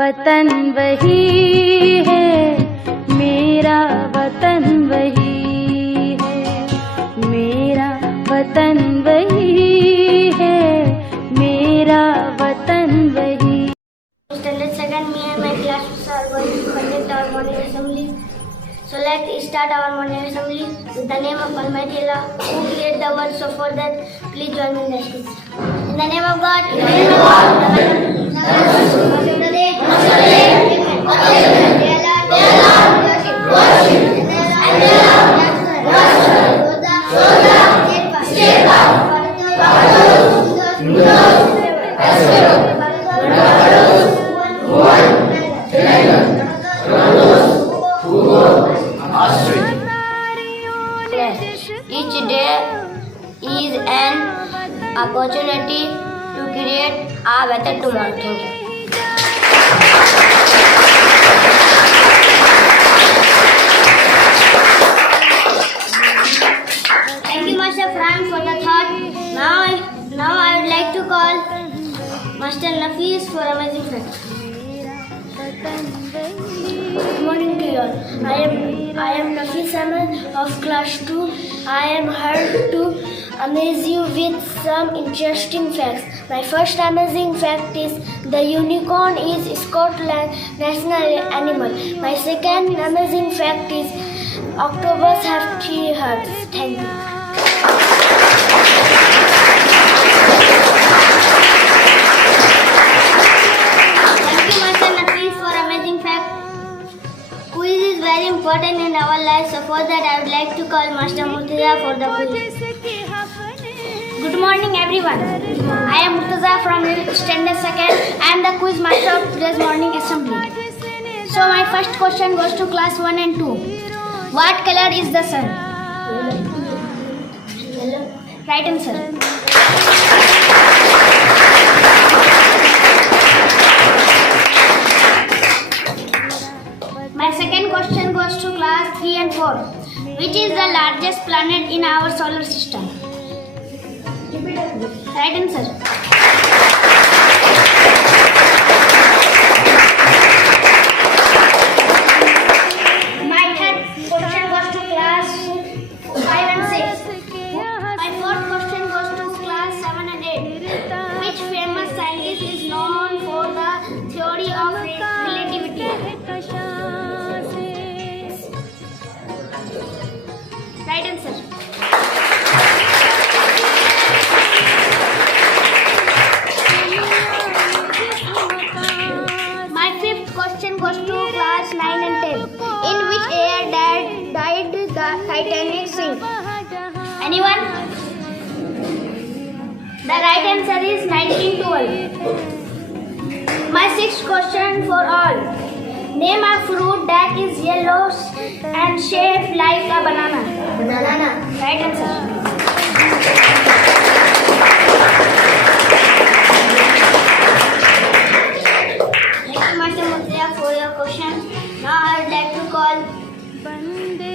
वतन वही है, मेरा वतन वही है, मेरा वतन वही है, मेरा वतन वही। Standard second, me and my class are going to conduct our morning assembly. So let's start our morning assembly with the name of Almighty Allah, who created the world. So for that, please join me in the speech. In the name of God. In the name of Each day is an opportunity to create a better tomorrow. Thank you. Thank you, Master Frank, for the thought. Now I would like to call Master Nafis for amazing facts. Good morning to you all. I am Nafis Ahmed of class 2. I am here to amaze you with some interesting facts. My first amazing fact is the unicorn is Scotland's national animal. My second amazing fact is octopus have 3 hearts. Thank you. Quiz is very important in our lives, so for that I would like to call Master Murtaza for the quiz. Good morning everyone. I am Murtaza from Standard 2nd and the quiz master of today's morning assembly. So my first question goes to class 1 and 2. What color is the sun? Yellow. Right answer. My second question goes to class 3 and 4. Which is the largest planet in our solar system? Right answer. My third question goes to class 5 and 6. My fourth question goes to class 7 and 8. Which famous scientist is known for the theory of relativity? Right answer. My fifth question goes to class 9 and 10. In which year died the Titanic sink? Anyone? The right answer is 1912. My sixth question for all. Name a fruit that is yellow and shaped like a banana. Banana. Right answer. Thank you, Master Murtaza, for your question. Now I would like to call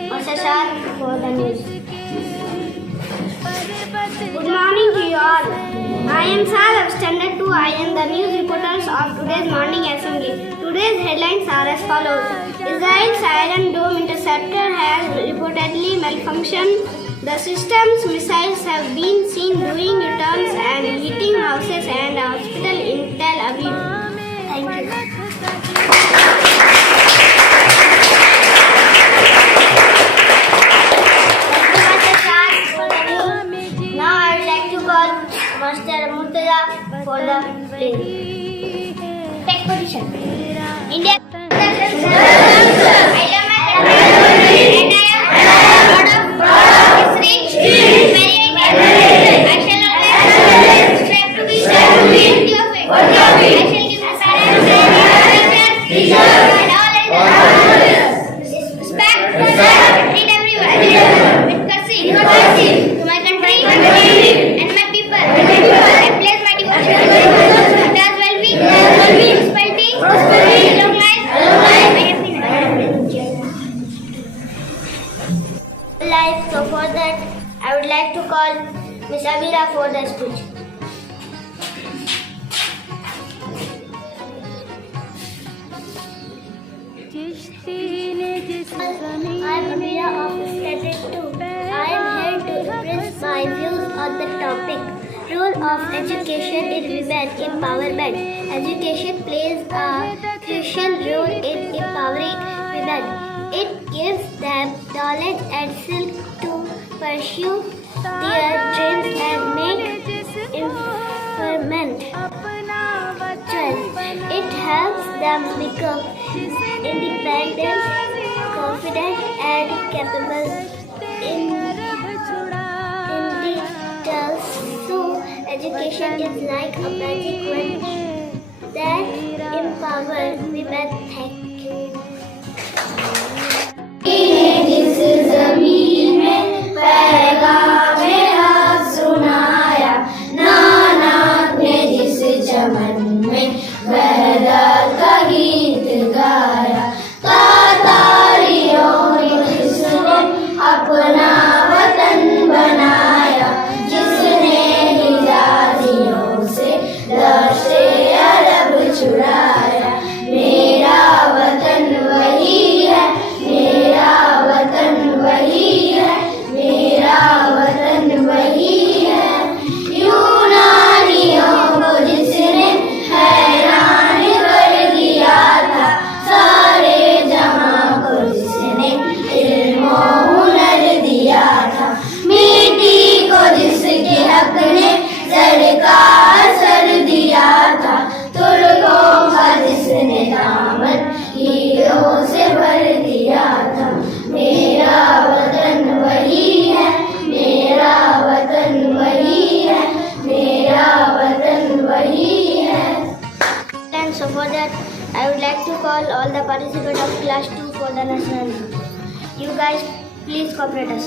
Master Shah for the news. Good morning to you all. I am Sal of Standard 2. I am the news reporters of today's morning assembly. Today's headlines are as follows. Israel's Iron Dome interceptor has reportedly malfunctioned. The system's missiles have been seen doing U-turns and hitting houses and a hospital in Tel Aviv. Thank you. Now I would like to call Master Murtaza for the play. Take position. India. I love my country and I am proud of its rich heritage. I shall always strive to be worthy of it. I shall give the parents and teachers and all respect, treat everyone with courtesy to my country and my people. I place my devotion to as well-being, prosperity, long life, So for that, I would like to call Miss Amira for the speech. Chishti ने जिस ज़मीन I am Amira of Standard 2. I am here to express my views on the topic Role of Education in Women Empowerment. Education plays a crucial role in empowering women. It gives them knowledge and skill to pursue their dreams and make improvement. It helps them become independent, confident, and capable in details. So, education is like a magic wand that empowers women. Thank you. जिस ज़मीन में पैगामे हक सुनाया, नानात ने जिस चमन में वहदत का गीत गाया, तातारियों ने जिसने अपना वतन बनाया, जिसने हिजाजियों से दश्ते अरब छुड़ाया, मेरा वतन वही है, मेरा वतन वही है, मेरा वतन वही है। यूनानियों को जिसने हैरान कर दिया था, सारे जहां को जिसने इल्म व हुनर दिया था, मिट्टी को जिसके हक ने सर का असर दिया था, तुर्कों का जिसने दामन हीरों से भर दिया था, मेरा वतन वही है, मेरा वतन वही है, मेरा वतन वही है। And so for that, I would like to call all the participants of class 2 for the national anthem. You guys, please cooperate us.